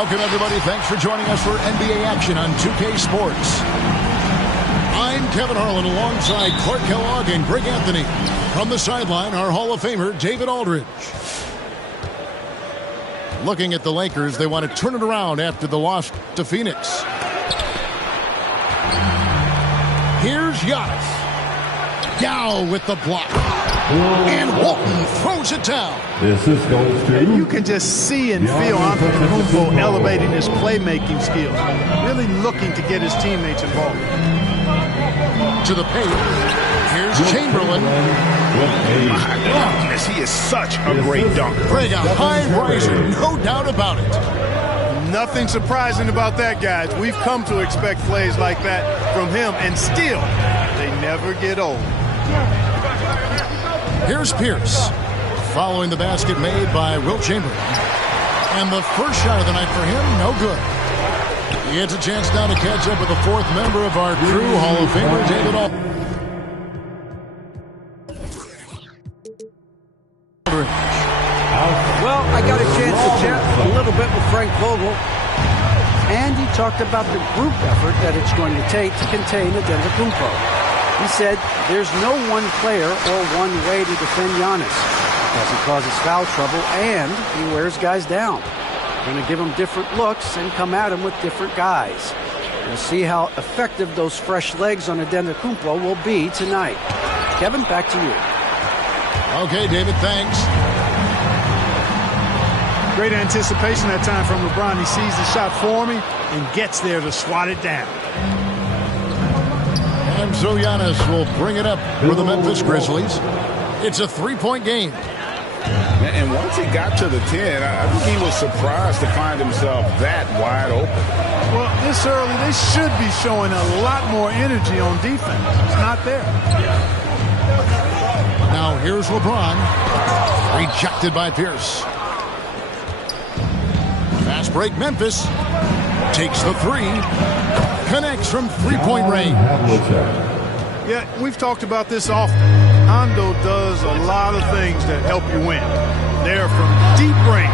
Welcome, everybody. Thanks for joining us for NBA action on 2K Sports. I'm Kevin Harlan alongside Clark Kellogg and Greg Anthony. From the sideline, our Hall of Famer, David Aldridge. Looking at the Lakers, they want to turn it around after the loss to Phoenix. Here's Giannis. Yao with the block. And Walton throws it down. This is goes to. And you can just see and feel Antetokounmpo elevating his playmaking skills, really looking to get his teammates involved. To the paint. Here's Chamberlain. My goodness, he is such a great dunker. Greg, a high riser, no doubt about it. Nothing surprising about that, guys. We've come to expect plays like that from him, and still, they never get old. Here's Pierce, following the basket made by Wilt Chamberlain. And the first shot of the night for him, no good. He gets a chance now to catch up with the fourth member of our crew, Hall of Famer David Aldridge. Well, I got a chance to chat a little bit with Frank Vogel, and he talked about the group effort that it's going to take to contain Antetokounmpo. He said there's no one player or one way to defend Giannis, because he causes foul trouble and he wears guys down. We're going to give him different looks and come at him with different guys. We'll see how effective those fresh legs on Antetokounmpo will be tonight. Kevin, back to you. Okay, David, thanks. Great anticipation that time from LeBron. He sees the shot forming and gets there to swat it down. And so Giannis will bring it up for the Memphis Grizzlies. It's a three-point game. And once he got to the 10, I think he was surprised to find himself that wide open. Well, this early, they should be showing a lot more energy on defense. It's not there. Now here's LeBron. Rejected by Pierce. Fast break, Memphis. Takes the three. Connects from three-point range. Yeah, we've talked about this often. Hondo does a lot of things that help you win. They're from deep range.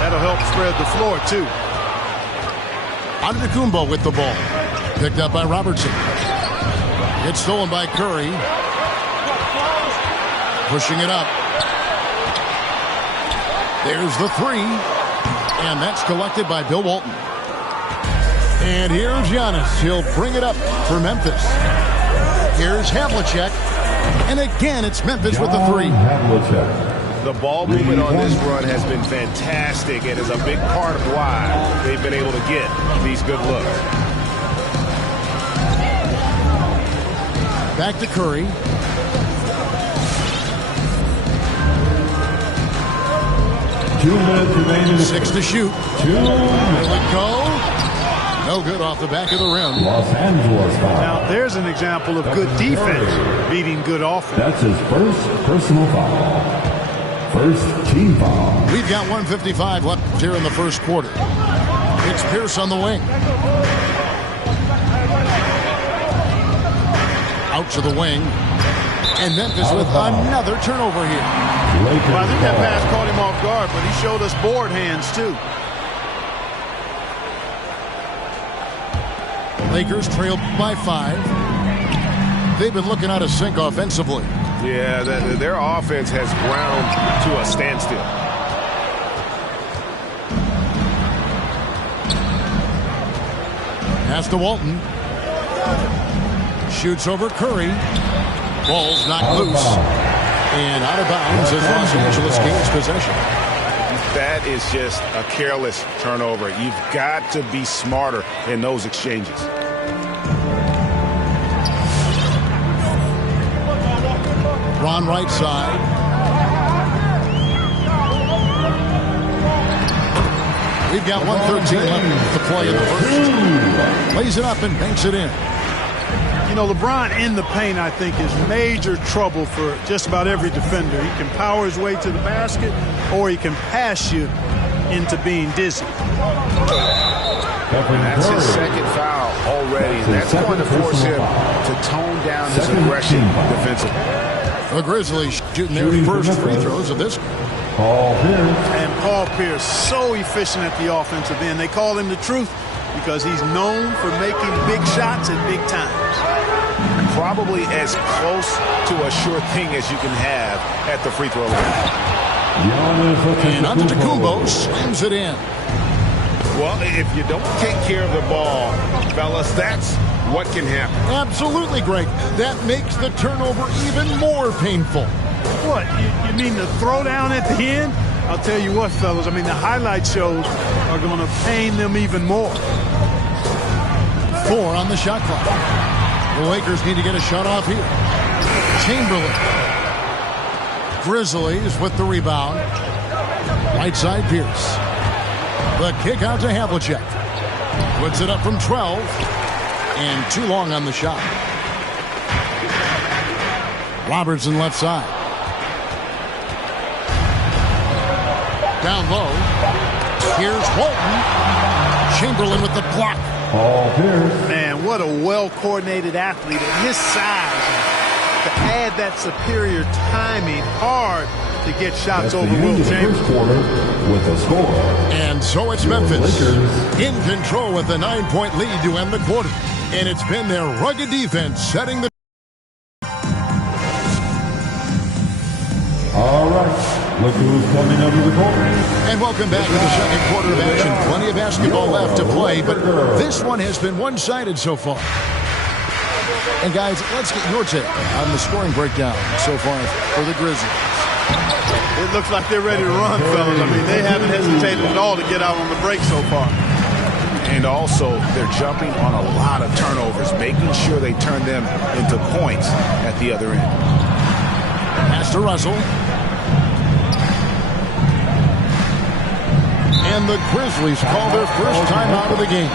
That'll help spread the floor, too. Antetokounmpo with the ball. Picked up by Robertson. It's stolen by Curry. Pushing it up. There's the three. And that's collected by Bill Walton. And here's Giannis. He'll bring it up for Memphis. Here's Havlicek. And again, it's Memphis with the three. The ball movement on this run has been fantastic and is a big part of why they've been able to get these good looks. Back to Curry. Six to shoot. There we go. No good off the back of the rim. Los Angeles foul. Now, there's an example of good defense beating good offense. That's his first personal foul. First team foul. We've got 1:55 left here in the first quarter. It's Pierce on the wing. Out to the wing. And Memphis with another turnover here. Well, I think that pass caught him off guard, but he showed us board hands, too. Lakers trail by 5. They've been looking out of sync offensively. Yeah, their offense has ground to a standstill. Pass to Walton. Shoots over Curry. Ball's knocked loose. And out of bounds as Los Angeles gains possession. That is just a careless turnover. You've got to be smarter in those exchanges. Ron right side. We've got 1:13 left to play in the first. Lays it up and banks it in. You know, LeBron in the paint, I think, is major trouble for just about every defender. He can power his way to the basket, or he can pass you into being dizzy. That's his second foul already. That's going to force him to tone down his aggression defensively. The Grizzlies shooting their first free throws of this. Paul Pierce. And Paul Pierce, so efficient at the offensive end. They call him the truth because he's known for making big shots at big times. Probably as close to a sure thing as you can have at the free throw line. And Antetokounmpo slams it in. Well, if you don't take care of the ball, fellas, that's what can happen. Absolutely, Greg. That makes the turnover even more painful. What, you mean the throwdown at the end? I'll tell you what, fellas, I mean, the highlight shows are going to pain them even more. 4 on the shot clock. The Lakers need to get a shot off here. Chamberlain. Grizzlies with the rebound. Right side, Pierce. The kick out to Havlicek. Puts it up from 12. And too long on the shot. Robertson left side. Down low. Here's Walton. Chamberlain with the block. Paul Pierce. Man, what a well-coordinated athlete at his size. To add that superior timing, hard to get shots over Will Chamberlain. First quarter with a score. And so it's Memphis in control with a 9-point lead to end the quarter. And it's been their rugged defense setting the... All right. Look who's coming over the court. And welcome back to the second quarter of action. Plenty of basketball left to play, but this one has been one-sided so far. And guys, let's get your take on the scoring breakdown so far for the Grizzlies. It looks like they're ready to run, fellas. I mean, they haven't hesitated at all to get out on the break so far. And also, they're jumping on a lot of turnovers, making sure they turn them into points at the other end. Pass to Russell. And the Grizzlies call their first time out of the game.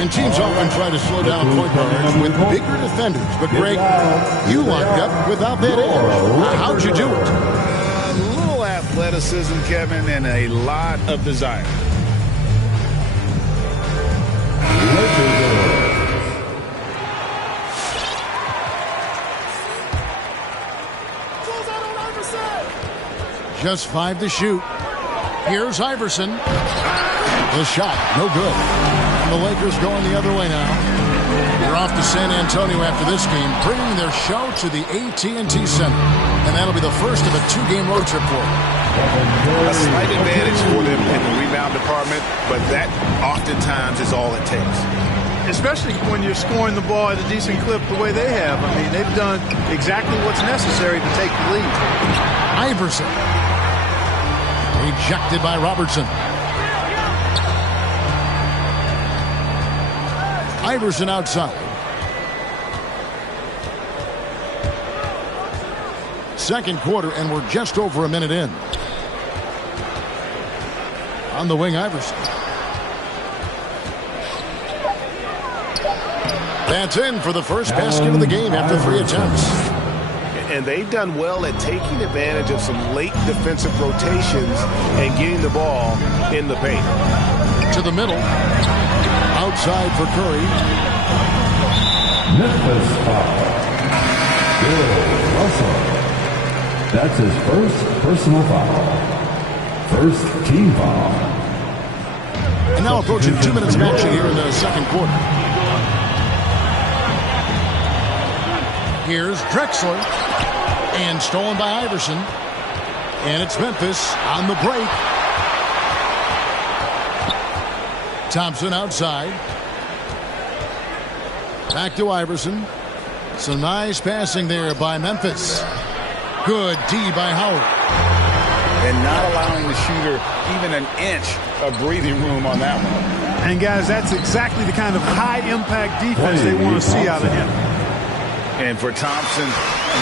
And teams often try to slow down point guards with bigger defenders. But, Greg, you locked up without that edge. How'd you do it? A little athleticism, Kevin, and a lot of desire. Just 5 to shoot. Here's Iverson. The shot, no good. And the Lakers going the other way now. They're off to San Antonio after this game, bringing their show to the AT&T Center. And that'll be the first of a 2-game road trip for them. A slight advantage for them in the rebound department, but that oftentimes is all it takes. Especially when you're scoring the ball at a decent clip the way they have. I mean, they've done exactly what's necessary to take the lead. Iverson. Rejected by Robertson. Iverson outside. Second quarter, and we're just over a minute in. On the wing, Iverson. That's in for the first basket of the game after 3 attempts. And they've done well at taking advantage of some late defensive rotations and getting the ball in the paint. To the middle. Outside for Curry. Memphis foul. Bill Russell. That's his first personal foul. First team foul. And now approaching 2 minutes of action here in the second quarter. Here's Drexler. And stolen by Iverson. And it's Memphis on the break. Thompson outside. Back to Iverson. Some nice passing there by Memphis. Good D by Howard. And not allowing the shooter even an inch of breathing room on that one. And, guys, that's exactly the kind of high-impact defense they want to see out of him. And for Thompson,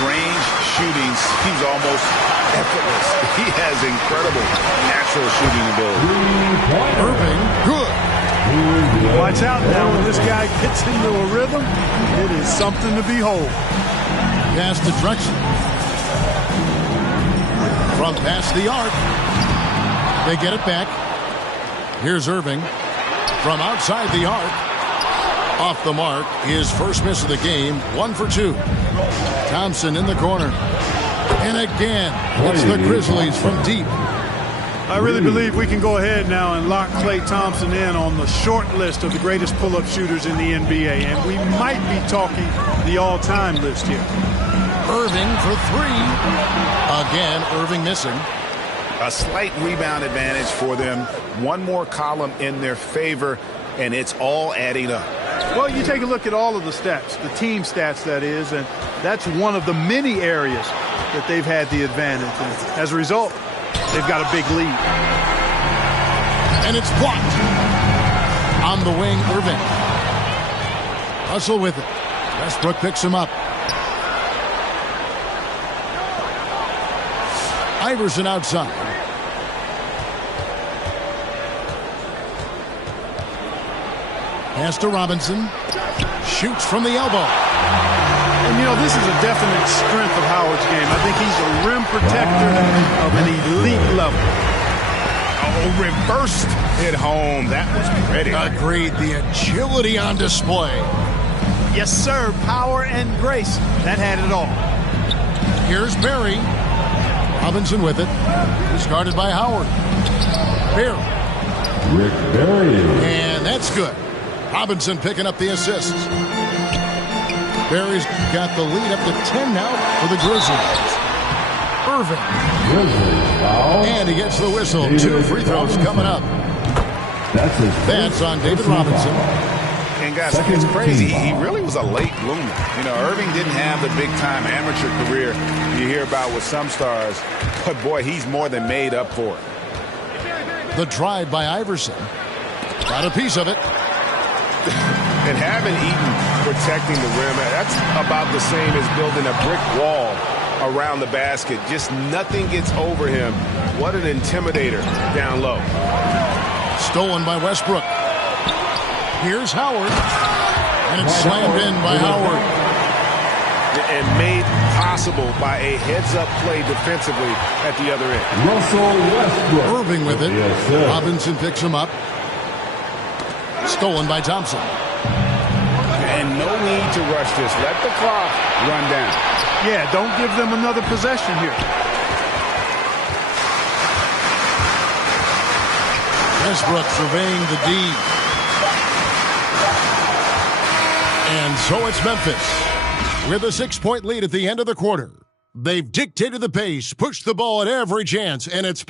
range shooting, he's almost effortless. He has incredible natural shooting ability. Irving, good. Watch out now. When this guy gets into a rhythm, it is something to behold. Pass to Drexler. From past the arc. They get it back. Here's Irving. From outside the arc. Off the mark. His first miss of the game. 1 for 2. Thompson in the corner. And again, it's the Grizzlies from deep. I really believe we can go ahead now and lock Klay Thompson in on the short list of the greatest pull-up shooters in the NBA. And we might be talking the all-time list here. Irving for three. Again, Irving missing. A slight rebound advantage for them. One more column in their favor, and it's all adding up. Well, you take a look at all of the stats, the team stats, that is, and that's one of the many areas that they've had the advantage. And as a result, they've got a big lead. And it's blocked. On the wing, Irving. Hustle with it. Westbrook picks him up. Iverson outside. Pass to Robinson. Shoots from the elbow. And, you know, this is a definite strength of Howard's game. I think he's a rim protector of an elite level. Oh, reversed it home. That was pretty. Agreed. The agility on display. Yes, sir. Power and grace. That had it all. Here's Barry. Robinson with it. Discarded by Howard. Barry. Rick Barry. And that's good. Robinson picking up the assists. Barry's got the lead up to 10 now for the Grizzlies. Irving. And he gets the whistle. 2 free throws coming up. That's on David Robinson. And guys, it's crazy. He really was a late bloomer. You know, Irving didn't have the big-time amateur career you hear about with some stars. But, boy, he's more than made up for it. The drive by Iverson. Got a piece of it. And having Eaton protecting the rim, that's about the same as building a brick wall around the basket. Just nothing gets over him. What an intimidator down low. Stolen by Westbrook. Here's Howard. And it's slammed in by Howard. And made possible by a heads-up play defensively at the other end. Russell Westbrook. Irving with it. Yes, Robinson picks him up. Stolen by Thompson. And no need to rush this. Let the clock run down. Yeah, don't give them another possession here. Westbrook surveying the D. And so it's Memphis with a 6-point lead at the end of the quarter. They've dictated the pace, pushed the ball at every chance, and it's...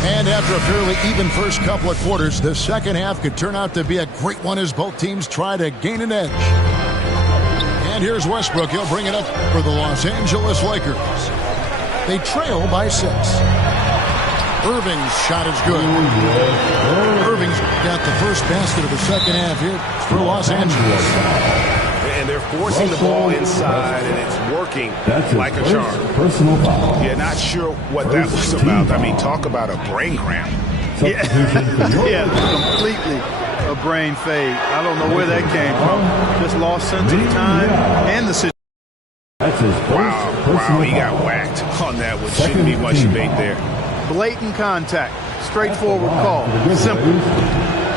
And after a fairly even first couple of quarters, the second half could turn out to be a great one as both teams try to gain an edge. And here's Westbrook. He'll bring it up for the Los Angeles Lakers. They trail by 6. Irving's shot is good. Irving's got the first basket of the second half here for Los Angeles. And they're forcing the ball inside, and it's working like a charm. Personal foul. Yeah, not sure what that was about. I mean, talk about a brain cramp. Yeah, completely a brain fade. I don't know where that came from. Just lost sense of time and the situation. That's his first Wow, he got whacked on that, which shouldn't be much debate there. Blatant contact. Straightforward call. Simple.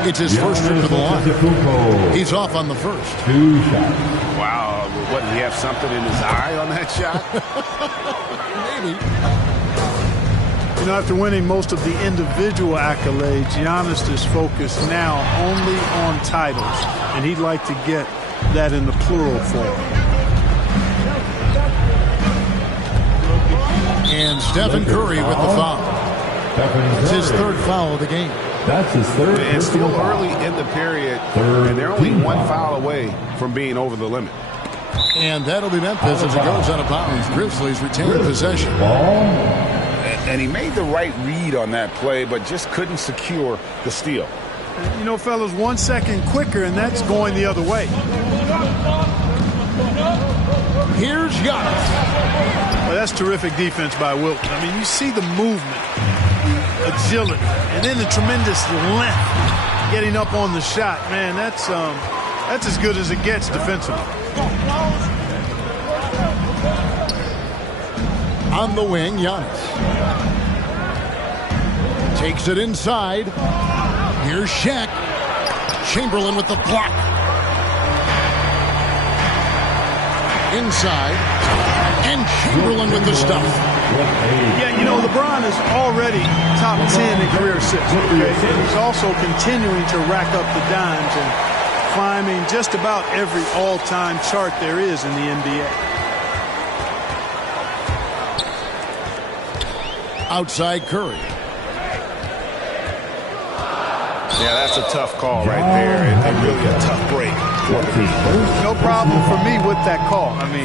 It's his first trip to the line. He's off on the first. 2 shots. Wow, what, did he have something in his eye on that shot? Maybe. You know, after winning most of the individual accolades, Giannis is focused now only on titles, and he'd like to get that in the plural form. And Stephen Curry with the foul. It's his third foul of the game. That's his third. It's still early in the period, and they're only 1 foul away from being over the limit. And that'll be Memphis as it goes out of bounds. Grizzlies retain possession. And he made the right read on that play, but just couldn't secure the steal. You know, fellas, 1 second quicker, and that's going the other way. Here's Giannis. Well, that's terrific defense by Wilton. I mean, you see the movement, agility, and then the tremendous length getting up on the shot. Man, that's as good as it gets defensively. On the wing, Giannis. Takes it inside. Here's Shaq. Chamberlain with the block. inside. And Chamberlain with the stuff. Yeah, you know, LeBron is already top 10 in career assists. Okay? He's also continuing to rack up the dimes and climbing just about every all-time chart there is in the NBA. Outside Curry. Yeah, that's a tough call right there, and really a tough break for the Heat. No problem for me with that call. I mean,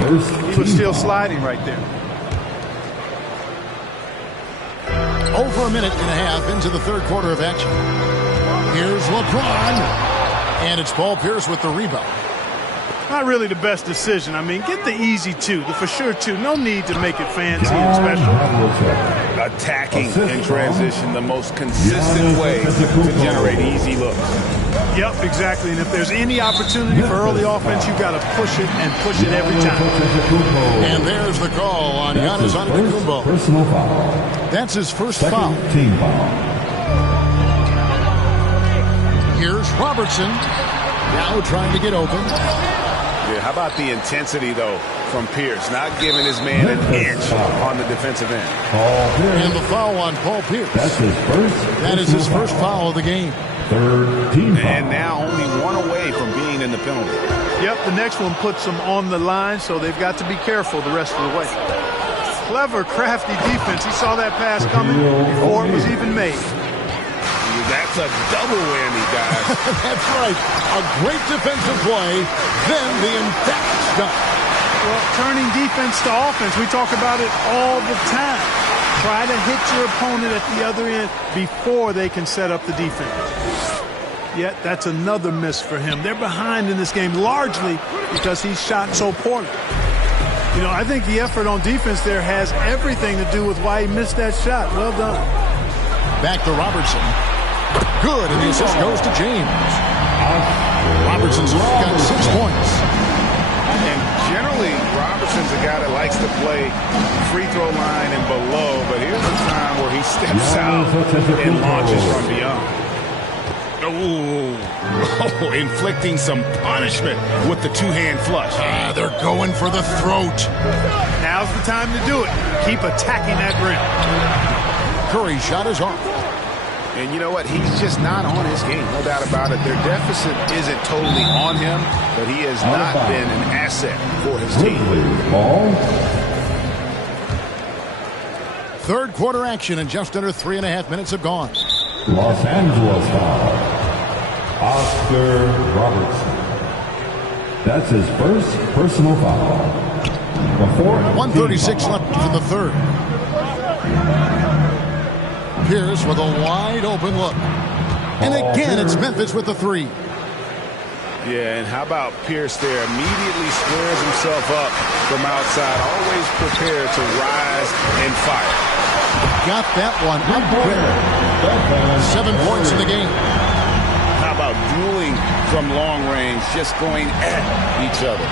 he was still sliding right there. Over a minute and a half into the third quarter of action. Here's LeBron. And it's Paul Pierce with the rebound. Not really the best decision. I mean, get the easy two, the for sure two. No need to make it fancy and special. Attacking in transition, the most consistent way to generate easy looks. Yep, exactly. And if there's any opportunity for early offense, you've got to push it and push it every time. And there's the call on Giannis Antetokounmpo. Personal foul. That's his first Second foul. team foul. Here's Robertson. Now trying to get open. Yeah, how about the intensity, though, from Pierce? Not giving his man an inch on the defensive end. And the foul on Paul Pierce. That's his first. That is his first foul of the game. Third team foul. And now only one away from being in the penalty. Yep, the next one puts them on the line, so they've got to be careful the rest of the way. Clever, crafty defense. He saw that pass coming before it was even made. That's a double whammy, guys. That's right. A great defensive play, then the emphatic stuff. Well, turning defense to offense, we talk about it all the time. Try to hit your opponent at the other end before they can set up the defense. Yet that's another miss for him. They're behind in this game largely because he shot so poorly. You know, I think the effort on defense there has everything to do with why he missed that shot. Well done. Back to Robertson. Good, and the assist goes to James. Robertson's got 6 points. And generally, Robertson's a guy that likes to play free throw line and below, but here's a time where he steps out and launches from beyond. Oh, inflicting some punishment with the two-hand flush. They're going for the throat. Now's the time to do it. Keep attacking that rim. Curry's shot is off. And you know what? He's just not on his game, no doubt about it. Their deficit isn't totally on him, but he has not been an asset for his team. Ball. Third quarter action, and just under 3.5 minutes have gone. Los Angeles foul. Oscar Robertson. That's his first personal foul. 1:36 left for the third. Pierce with a wide open look. And again, it's Memphis with the three. Yeah, and how about Pierce there? Immediately squares himself up from outside, always prepared to rise and fire. Got that one up quick. 7 points in the game. How about dueling from long range, just going at each other?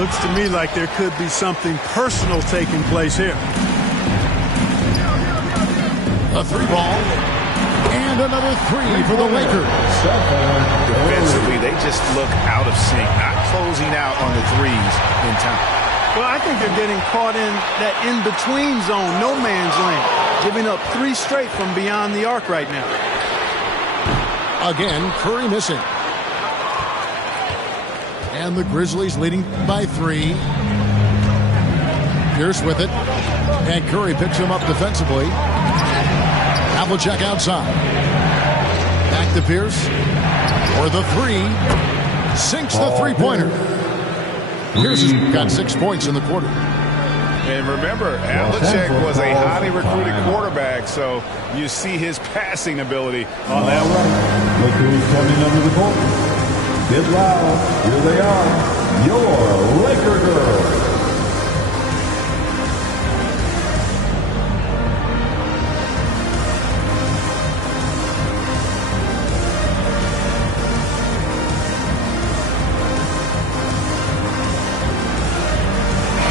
Looks to me like there could be something personal taking place here. A three ball. And another three for the Lakers. Defensively, they just look out of sync, not closing out on the threes in time. Well, I think they're getting caught in that in-between zone, no man's land, giving up 3 straight from beyond the arc right now. Again, Curry missing. And the Grizzlies leading by 3. Pierce with it. And Curry picks him up defensively. Havlicek outside. Back to Pierce. For the 3. Sinks the three-pointer. Pierce has got 6 points in the quarter. And remember, Havlicek was a highly recruited quarterback, so you see his passing ability on that one. Look who's coming under the court. Get loud. Here they are. Your Laker girls.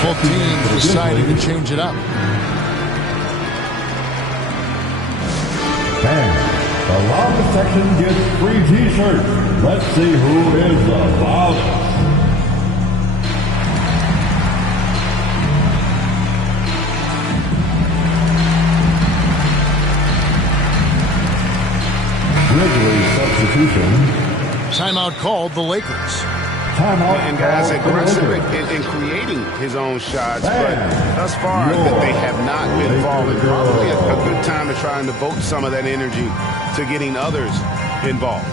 Both teams deciding to change it up. And the loudest section gets free t-shirts. Let's see who is the loudest. Grizzlies substitution. Timeout called the Lakers. Timeout. And guys, called for the aggressive Lakers. in creating his own shots, but Bam. thus far they have not been falling. Probably a good time to try and devote some of that energy to getting others involved.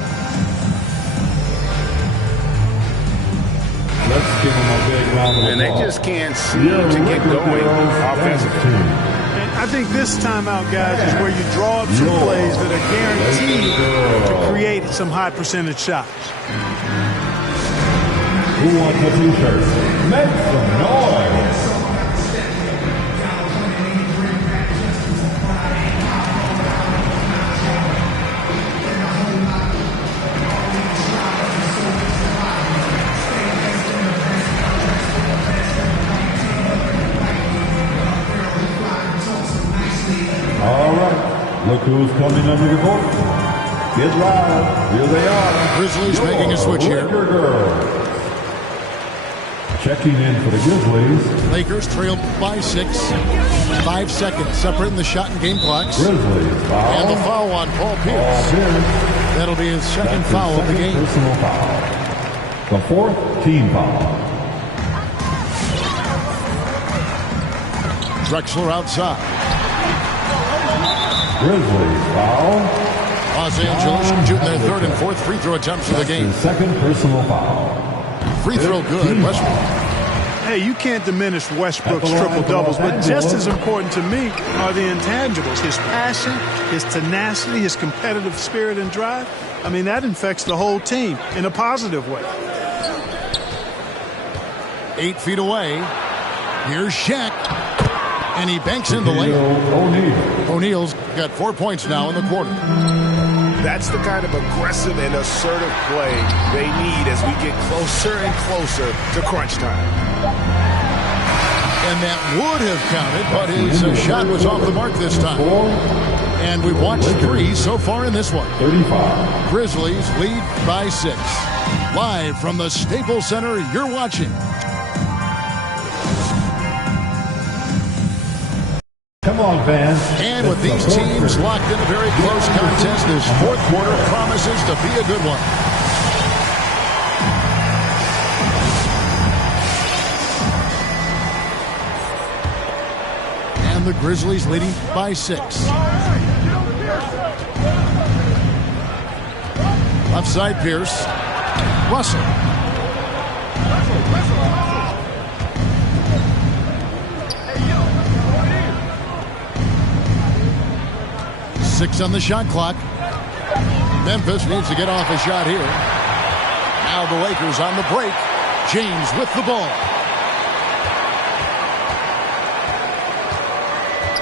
Let's give them a big round of applause. And they just can't seem to get going offensively. And I think this timeout, guys, is where you draw up some plays that are guaranteed to create some high percentage shots. Who wants a t-shirt? Make some noise. All right, look who's coming under the court. Get loud. Here they are. Grizzlies making a switch here. Laker girls. Checking in for the Grizzlies. Lakers trailed by 6. 5 seconds separating the shot and game clocks. Grizzlies foul. And the foul on Paul Paul Pierce. Pierce. That'll be his second That's foul his of the second game. personal foul. The fourth team foul. Drexler outside. Grizzlies foul. Los Angeles shooting their third and fourth free throw attempts of the That's game. his second personal foul. Free throw good. Westbrook. Hey, you can't diminish Westbrook's At the line for triple-doubles, Los but just Angeles. as important to me are the intangibles. His passion, his tenacity, his competitive spirit and drive. I mean, that infects the whole team in a positive way. 8 feet away. Here's Shaq. And he banks in the layup. O'Neal. O'Neal's got 4 points now in the quarter. That's the kind of aggressive and assertive play they need as we get closer and closer to crunch time. And that would have counted, but his shot was off the mark this time. And we've watched 3 so far in this one. 35. Grizzlies lead by 6. Live from the Staples Center, you're watching. Come on, fans. And with these teams locked in a very close contest, this fourth quarter promises to be a good one. And the Grizzlies leading by 6. Left side, Pierce. Russell. Six on the shot clock. Memphis needs to get off a shot here. Now the Lakers on the break. James with the ball.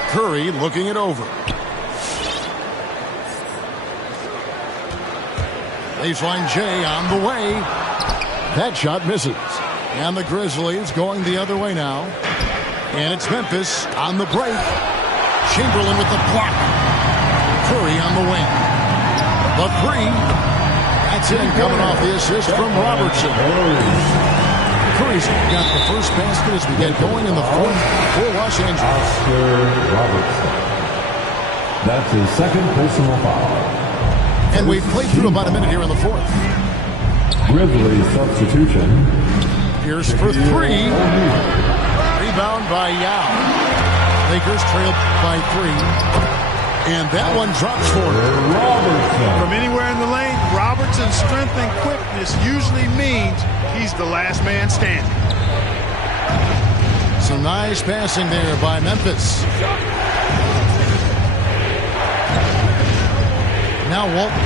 Curry looking it over. Baseline J on the way. That shot misses. And the Grizzlies going the other way now. And it's Memphis on the break. Chamberlain with the block. Curry on the wing. The 3. That's in, coming off the assist from Robertson. Curry's got the first basket as we get going in the fourth for Los Angeles. Oscar Robertson. That's his second personal foul. And we've played through about a minute here in the fourth. Grizzlies substitution. Pierce for 3. Rebound by Yao. Lakers trailed by 3. And that one drops for him. Robertson. From anywhere in the lane, Robertson's strength and quickness usually means he's the last man standing. Some nice passing there by Memphis. Now Walton.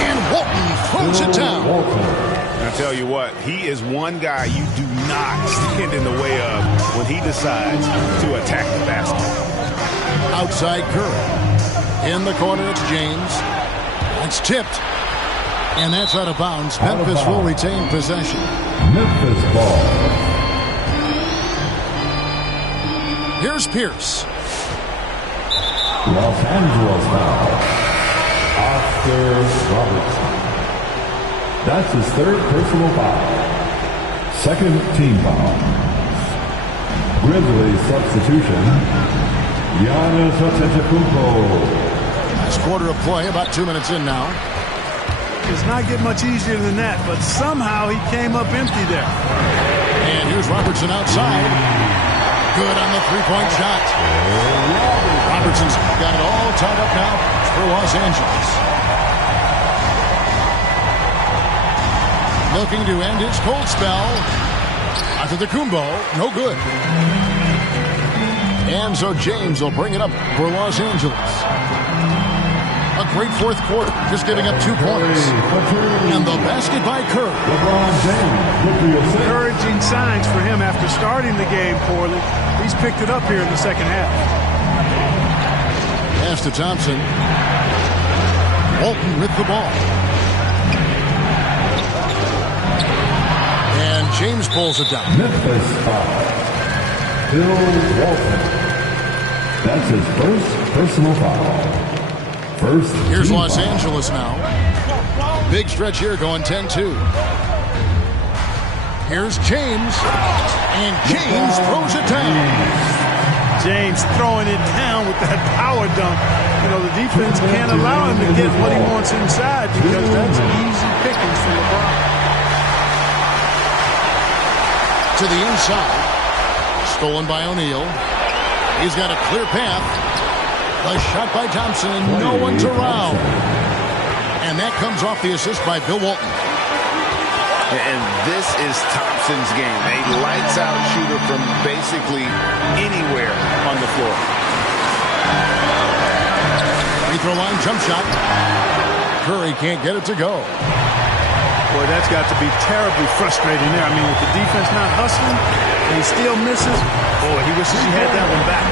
And Walton throws it down. I tell you what, he is one guy you do not stand in the way of when he decides to attack the basket. Outside Curry. In the corner, it's James. It's tipped. And that's out of bounds. Memphis will retain possession. Memphis ball. Here's Pierce. Los Angeles foul. Oscar Robertson. That's his third personal foul. Second team foul. Grizzlies substitution. Giannis Antetokounmpo. Last quarter of play, about 2 minutes in now. It's not get much easier than that, but somehow he came up empty there. And here's Robertson outside. Good on the three-point shot. Robertson's got it all tied up now for Los Angeles. Looking to end his cold spell. Antetokounmpo, no good. And so James will bring it up for Los Angeles. A great fourth quarter, just giving up 2 points. And the basket by Curry. Encouraging signs for him after starting the game poorly. He's picked it up here in the second half. Pass to Thompson. Walton with the ball. And James pulls it down. Memphis foul. Bill Walton. That's his first personal foul. Here's Los Angeles now. Big stretch here going 10-2. Here's James. And James throws it down. James throwing it down with that power dunk. You know, the defense can't allow him to get what he wants inside because that's easy pickings for LeBron. To the inside. Stolen by O'Neal. He's got a clear path. A shot by Thompson, no one's around. And that comes off the assist by Bill Walton. And this is Thompson's game. A lights-out shooter from basically anywhere on the floor. Free throw line jump shot. Curry can't get it to go. Boy, that's got to be terribly frustrating there. I mean, with the defense not hustling, and he still misses. Boy, he wishes he had that one back.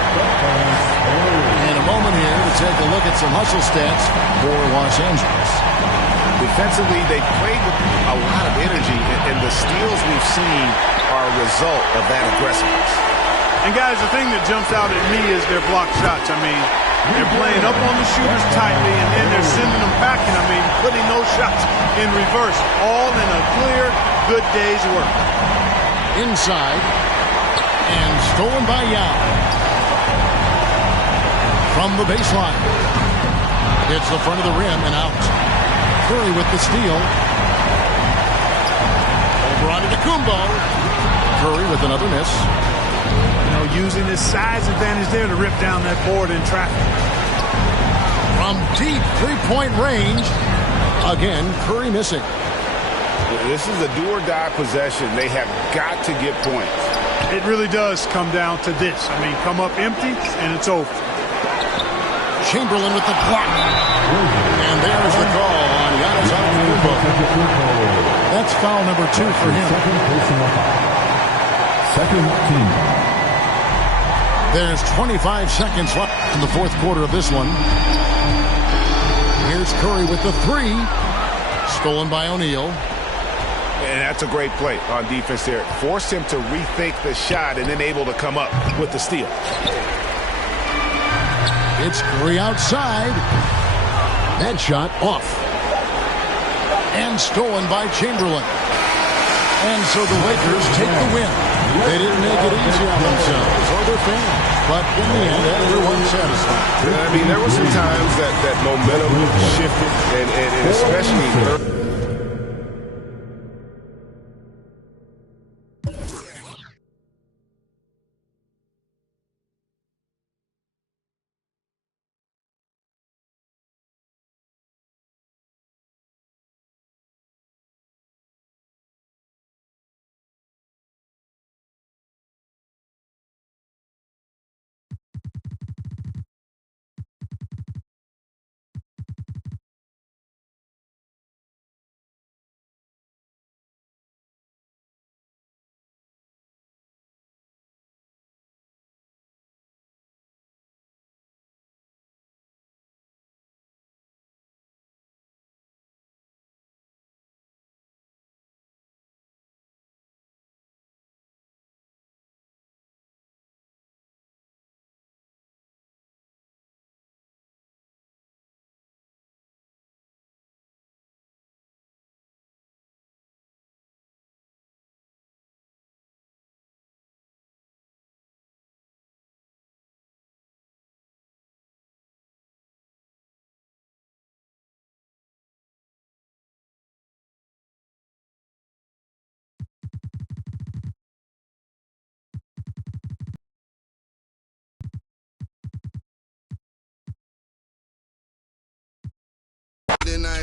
In a moment here to take a look at some hustle stats for Los Angeles. Defensively, they played with a lot of energy, and the steals we've seen are a result of that aggressiveness. And, guys, the thing that jumps out at me is their block shots. I mean, they're playing up on the shooters tightly, and then they're sending them packing. I mean, putting those shots in reverse, all in a clear, good day's work. Inside, and stolen by Yao. From the baseline. Hits the front of the rim and out. Curry with the steal. Over onto Antetokounmpo. Curry with another miss. You know, using his size advantage there to rip down that board in traffic. From deep three-point range. Again, Curry missing. This is a do-or-die possession. They have got to get points. It really does come down to this. I mean, come up empty, and it's over. Chamberlain with the block. And there's the call on Giannis Antetokounmpo. That's foul number 2 for him. Second team. There's 25 seconds left in the fourth quarter of this one. Here's Curry with the 3. Stolen by O'Neal. And that's a great play on defense there. Forced him to rethink the shot and then able to come up with the steal. It's Curry outside. That shot off. And stolen by Chamberlain. And so the Lakers take the win. They didn't make it easy on themselves or their fans. But in the end, everyone's satisfied. I mean, there were some times that momentum shifted, and especially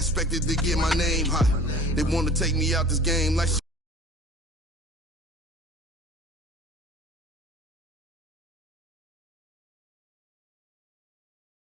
expected to get my name hot. They want to take me out this game like